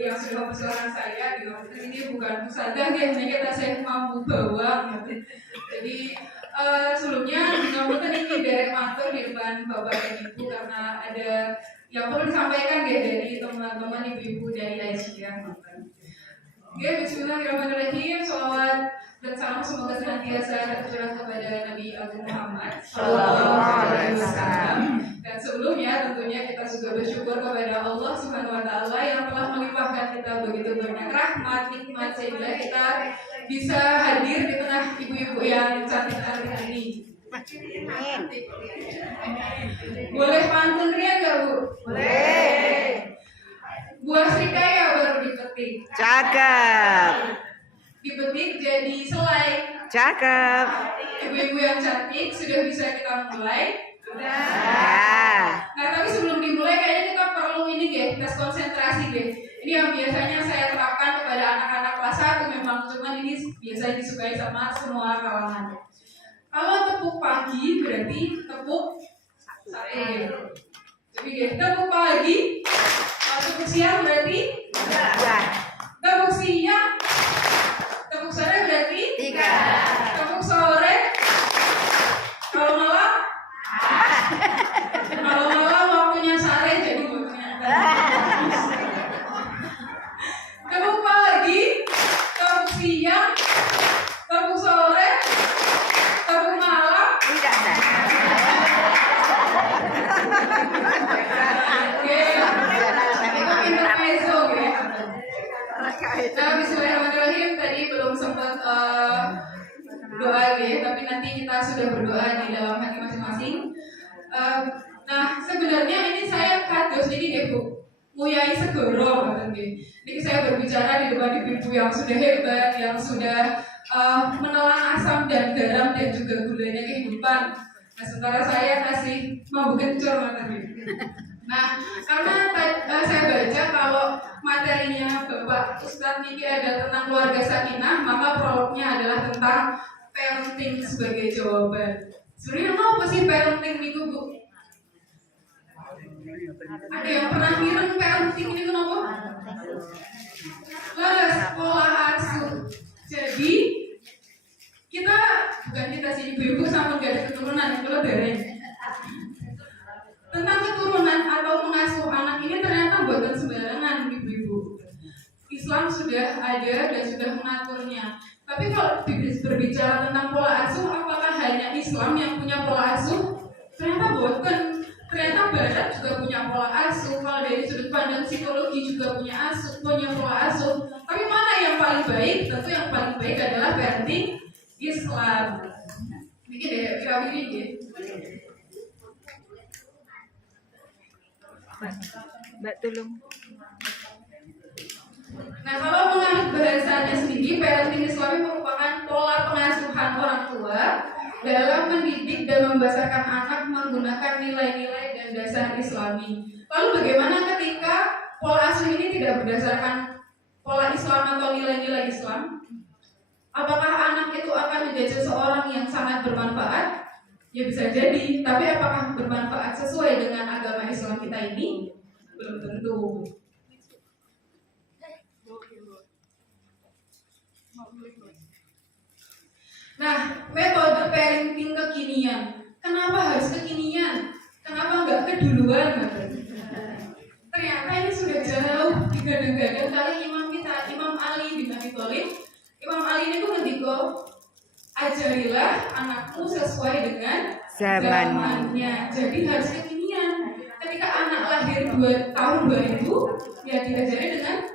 yang sudah mempersilahkan saya di kampus ini bukan usaha yang kita saya mampu bawa. Jadi sebelumnya ngapunten ini derek matur di depan Bapak dan Ibu karena ada yang perlu disampaikan dari teman-teman ibu-ibu dari Aisyah. Bismillahirrahmanirrahim. Shalawat dan salam semoga senantiasa tercurah kepada Nabi Agung Muhammad Sallallahu Alaihi Wasallam. Dan sebelumnya tentunya kita juga bersyukur kepada Allah Subhanahu Wa Taala yang telah melimpahkan kita begitu banyak rahmat, nikmat sehingga kita bisa hadir di tengah ibu-ibu yang cantik-cantik ini. Boleh pantun ria nggak Bu? Boleh. Buah serikaya baru dipetik. Cakep. Dipetik jadi selai. Cakep. Ibu-ibu yang cantik sudah bisa kita mulai. Ya. Nah tapi sebelum dimulai kayaknya kita perlu ini tes konsentrasi Ini yang biasanya saya terapkan kepada anak-anak kelas 1 memang cuman ini biasa disukai sama semua kalangan. Kalau tepuk pagi berarti tepuk sate. Jadi tepuk pagi. Kalau tepuk siang berarti tepuk siang. Tepuk sore berarti 3. tepuk sore. Kalau malam waktunya sare jadi waktunya. Tepuk pagi, tepuk siang, tepuk sore, tepuk malam. Tidak ada. Intermezzo ya. Nah, bismillahirrahmanirrahim. Tadi belum sempat doa tapi nanti kita sudah berdoa di dalam hati masing-masing. Nah, sebenarnya ini saya kados ini Bu. Muyai Segoro Ini saya berbicara di depan ibu-ibu yang sudah hebat, yang sudah menelan asam dan garam dan juga gulanya kehidupan. Nah, sementara saya kasih mabuk kencur Nah, karena saya baca kalau materinya Bapak Ustadz Niki ada tentang keluarga sakinah, maka prolognya adalah tentang parenting sebagai jawaban. Sebenarnya apa sih parenting itu Bu? Ada yang pernah ngirim parenting ini kenapa? Laras pola asuh. Jadi kita sih ibu-ibu sama gak ada keturunan kalau dari tentang keturunan atau mengasuh anak ini ternyata bukan sembarangan ibu-ibu. Islam sudah ada dan sudah mengaturnya. Tapi kalau berbicara tentang pola asuh, apakah hanya Islam yang punya pola asuh? Ternyata bukan. Ternyata Barat juga punya pola asuh. Kalau dari sudut pandang psikologi juga punya pola asuh. Tapi mana yang paling baik? Tentu yang paling baik adalah parenting Islam. Bikin deh, kira-kira ya. Mbak tolong. Nah, kalau menurut bahasanya sendiri, parenting Islami merupakan pola pengasuhan orang tua dalam mendidik dan membesarkan anak menggunakan nilai-nilai dan dasar Islami. Lalu bagaimana ketika pola asuh ini tidak berdasarkan pola Islam atau nilai-nilai Islam? Apakah anak itu akan menjadi seorang yang sangat bermanfaat? Ya bisa jadi, tapi apakah bermanfaat sesuai dengan agama Islam kita ini? Belum tentu. Nah, metode parenting kekinian. Kenapa harus kekinian? Kenapa enggak keduluan? Ternyata ini sudah jauh digadang-gadang kali imam kita, Imam Ali bin Abi Thalib. Imam Ali ini tuh ngendika, ajarilah anakku sesuai dengan zamannya. Jadi harus kekinian. Ketika anak lahir tahun 2000, ya diajari dengan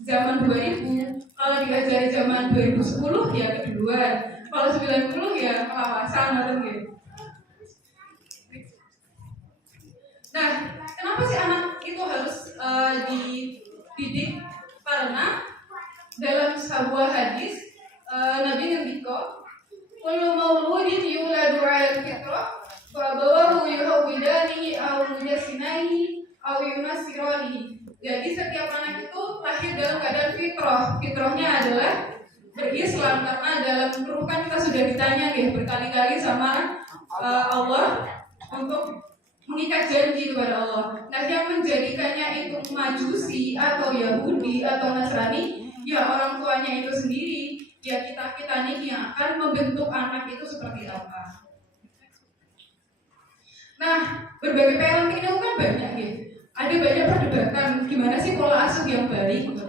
zaman 2000. Kalau diajari zaman 2010, ya keduluan. Kalau 90 ya kelawasan atau gitu. Nah, kenapa sih anak itu harus dididik? Karena dalam sebuah hadis Nabi ngendika, "Kullu mauludin yuladu 'alal fitrah fa abawahu yuhawwidanihi aw yunassiranihi aw yunassiranihi." Jadi setiap anak itu lahir dalam keadaan fitrah. Fitrahnya adalah berislam, karena dalam ruh kan kita sudah ditanya berkali-kali sama Allah untuk mengikat janji kepada Allah. Nah, yang menjadikannya itu Majusi atau Yahudi atau Nasrani, ya orang tuanya itu sendiri, ya kita nih yang akan membentuk anak itu seperti apa. Nah, berbagai parenting itu kan banyak gitu. Ada banyak perdebatan gimana sih pola asuh yang baik gitu.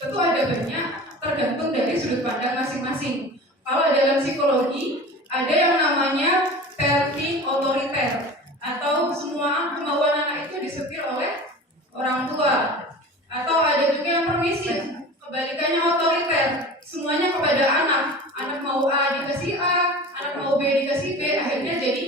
Tentu ada banyak, tergantung dari sudut pandang masing-masing. Kalau dalam psikologi ada yang namanya parenting otoriter, atau semua kemauan anak itu disetir oleh orang tua. Atau ada juga yang permisif, kebalikannya otoriter, semuanya kepada anak. Anak mau A dikasih A, anak mau B dikasih B, akhirnya jadi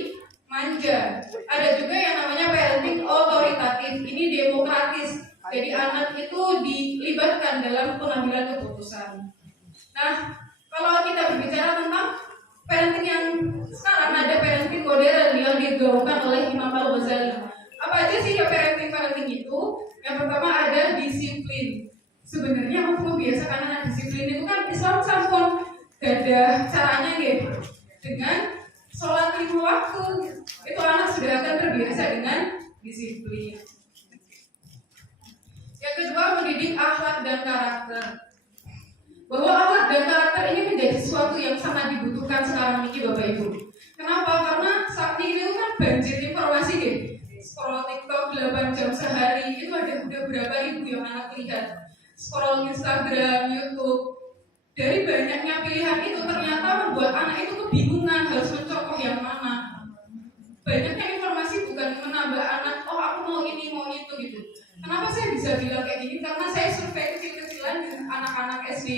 manja. Ada juga yang namanya parenting otoritatif, ini demokratis. Jadi anak itu dilibatkan dalam pengambilan keputusan. Nah, kalau kita berbicara tentang parenting yang sekarang, ada parenting modern yang digaungkan oleh Imam Al-Ghazali. Apa aja sih ya parenting itu? Yang pertama ada disiplin. Sebenarnya untuk membiasakan anak disiplin itu kan Islam sampun gak ada caranya gitu. Dengan sholat 5 waktu itu anak sudah akan terbiasa dengan disiplin. Yang kedua, mendidik akhlak dan karakter. Bahwa akhlak dan karakter ini menjadi sesuatu yang sangat dibutuhkan sekarang ini Bapak Ibu. Kenapa? Karena saat ini itu kan banjir informasi gitu. Scroll TikTok 8 jam sehari, itu ada udah berapa ribu yang anak lihat. Scroll Instagram, YouTube. Dari banyaknya pilihan itu ternyata membuat anak itu kebingungan harus mencontoh yang mana. Banyaknya informasi bukan menambah anak, oh aku mau ini, mau itu gitu. Kenapa saya bisa bilang kayak gini? Karena saya survei kecil-kecilan dengan anak-anak SD,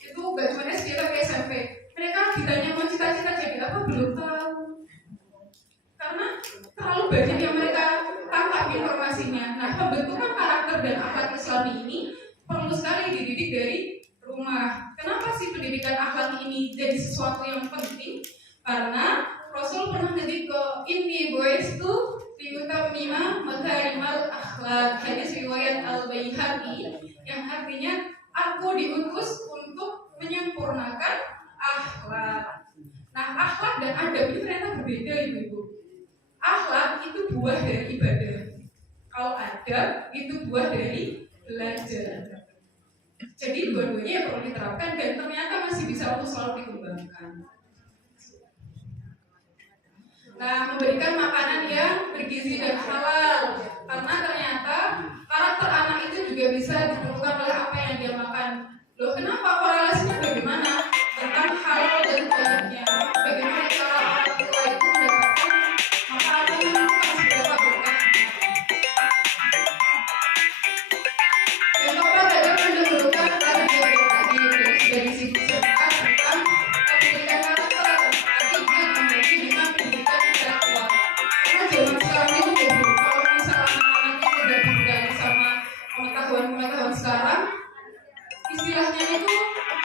itu gak cuma SD tapi SMP. Mereka ditanya mau cita-cita jadi apa, belum tahu. Karena terlalu banyak yang mereka tangkap informasinya. Nah, pembentukan karakter dan akhlak Islami ini perlu sekali dididik dari rumah. Kenapa sih pendidikan akhlak ini jadi sesuatu yang penting? Karena Rasul pernah ngedik ke ini boys tuh liutamima makarimal akhlak, hadis riwayat Al-Baihaqi, yang artinya aku diutus untuk menyempurnakan akhlak. Nah, akhlak dan adab itu ternyata berbeda ibu-ibu. Akhlak itu buah dari ibadah. Kalau adab itu buah dari belajar. Jadi dua-duanya yang perlu diterapkan dan ternyata masih bisa untuk selalu dikembangkan. Nah, memberikan makanan yang bergizi dan halal, karena ternyata karakter anak itu juga bisa ditentukan oleh apa yang dia makan. Loh, kenapa? Korelasinya bagaimana? Tentang halal dan tidaknya. Bagaimana cara orang tua itu mendapatkan makanan yang bukan seberapa berkah. Yang keempat adalah mendahulukan tadi dari sisi tentang pendidikan karakter. Tapi dia dibagi dengan pendidikan intelektual. Karena zaman sekarang itu kalau misalnya anak-anak itu udah dibekali sama pengetahuan sekarang, istilahnya itu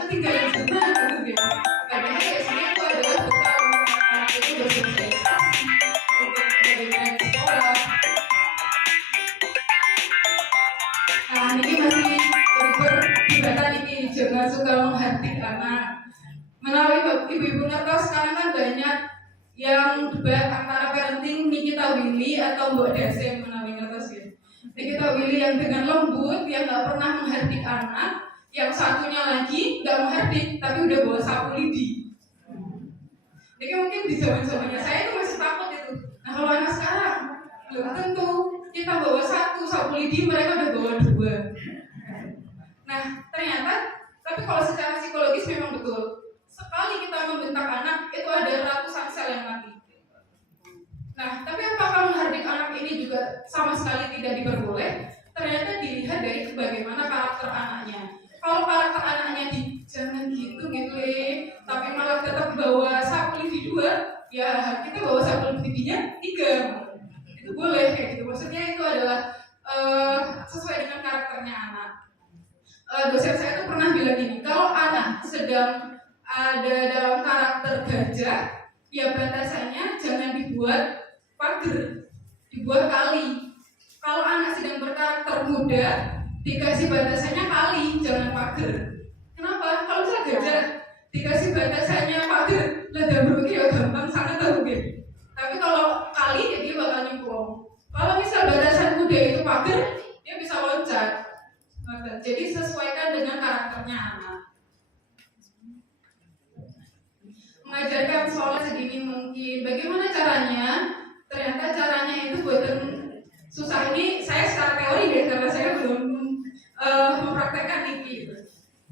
ketinggalan zaman gitu. Padahal SD itu adalah bekal anak itu bersosialisasi untuk bagaimana di sekolah. Nah, ini masih perdebatan ini, jangan suka menghardik anak. Melalui ibu-ibu ngertos sekarang kan banyak yang debat antara parenting Nikita Willy atau Mbok Dasem menawi ngertos ya. Nikita Willy yang dengan lembut, yang nggak pernah menghardik anak, yang satunya lagi nggak menghardik tapi udah bawa sapu lidi. Jadi mungkin di zaman-zamannya saya itu masih takut itu. Nah, kalau anak sekarang belum tentu. Kita bawa satu sapu lidi, mereka udah bawa 2. Nah, ternyata tapi kalau secara psikologis memang betul. Sekali kita membentak anak, itu ada ratusan sel yang mati. Nah, tapi apakah menghardik anak ini juga sama sekali tidak diperboleh? Ternyata dilihat dari bagaimana karakter anaknya. Kalau karakter anaknya jangan gitu tapi malah tetap bawa sapu lidi 2, ya kita bawa sapu lidinya 3. Itu boleh kayak gitu. Maksudnya itu adalah sesuai dengan karakternya anak. Dosen saya itu pernah bilang gini, kalau anak sedang ada dalam karakter gajah, ya batasannya jangan dibuat pagar, dibuat kali. Kalau anak sedang berkarakter muda, dikasih batasannya kali, jangan pagar. Kenapa? Kalau misalnya gajah dikasih batasannya pagar, lah dambruknya ya gampang sangat tahu gitu. Tapi kalau kali ya dia bakal nyemplung. disesuaikan dengan karakternya anak. Mengajarkan sholat sedini mungkin. Bagaimana caranya? Ternyata caranya itu buatan susah. Ini saya secara teori ya, karena saya belum mempraktekkan ini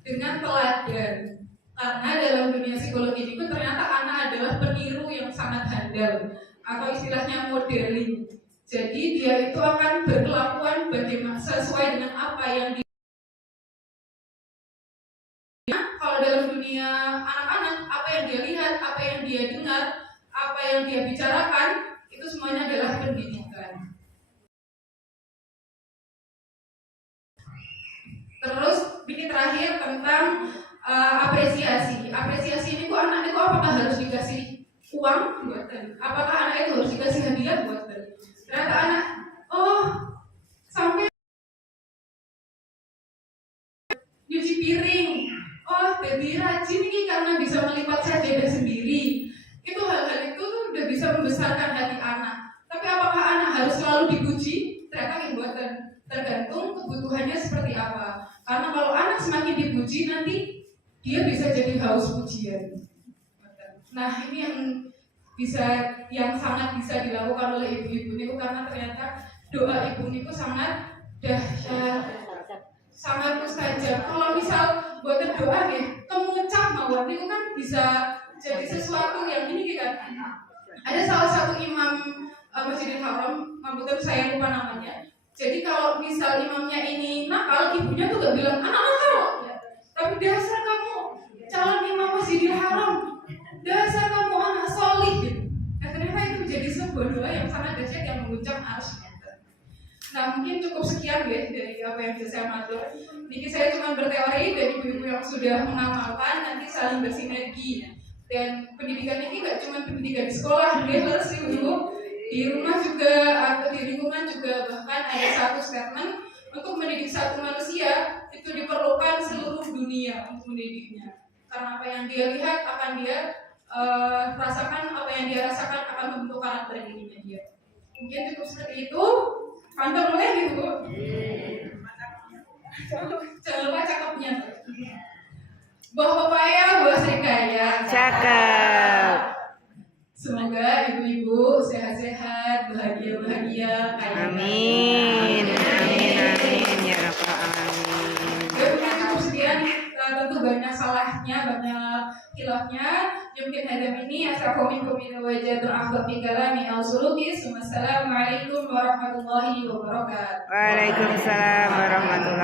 dengan teladan. Karena dalam dunia psikologi itu ternyata anak adalah peniru yang sangat handal, atau istilahnya modeling. Jadi dia itu akan berkelakuan bagaimana sesuai dengan apa yang dia. Kalau dalam dunia anak-anak, apa yang dia lihat, apa yang dia dengar, apa yang dia bicarakan, itu semuanya adalah pendidikan. Terus ini terakhir tentang apresiasi. Apresiasi ini kok anak itu apakah harus dikasih uang buatan? Apakah anak itu harus dikasih hadiah buatan? Ternyata anak, sampai nyuci piring, jadi rajin ini karena bisa melipat sajadah sendiri. Itu hal-hal itu tuh udah bisa membesarkan hati anak. Tapi apakah anak harus selalu dipuji? Ternyata buatan. Tergantung kebutuhannya seperti apa. Karena kalau anak semakin dipuji, nanti dia bisa jadi haus pujian. Nah, ini yang sangat bisa dilakukan oleh ibu-ibu itu, karena ternyata doa ibu itu sangat dahsyat, sangat mustajab. Kalau misal buat doa nih, kemuncak mawon itu kan bisa jadi sesuatu yang ini kan. Ada salah satu imam Masjidil Haram, kebetulan saya lupa namanya. Jadi kalau misal imamnya ini nakal, ibunya tuh gak bilang anak nakal, tapi dasar kamu calon imam Masjidil Haram, dasar kamu anak solih gitu. Nah, ternyata itu menjadi sebuah doa yang sangat dahsyat yang mengguncang arsy. Nah, mungkin cukup sekian ya dari apa yang bisa saya matur. Niki saya cuma berteori, dan ibu-ibu yang sudah mengamalkan nanti saling bersinergi. Dan pendidikan ini gak cuma pendidikan di sekolah, dia harus ibu di rumah juga, atau di lingkungan juga. Bahkan ada satu statement, untuk mendidik satu manusia itu diperlukan seluruh dunia untuk mendidiknya. Karena apa yang dia lihat akan dia rasakan, apa yang dia rasakan akan membentuk karakter dirinya dia. Mungkin cukup seperti itu. Pantang boleh gitu Bu. Jangan lupa cakepnya. Buah pepaya, buah serikaya. Cakep. Semoga ibu-ibu sehat-sehat, bahagia-bahagia. Amin. Amin. Amin. Ya Rabbal Alamin. Ya mungkin cukup sekian. Tentu banyak salahnya, banyak hilafnya. Mungkin hadam ini asalamualaikum warahmatullahi wabarakatuh. Waalaikumsalam warahmatullahi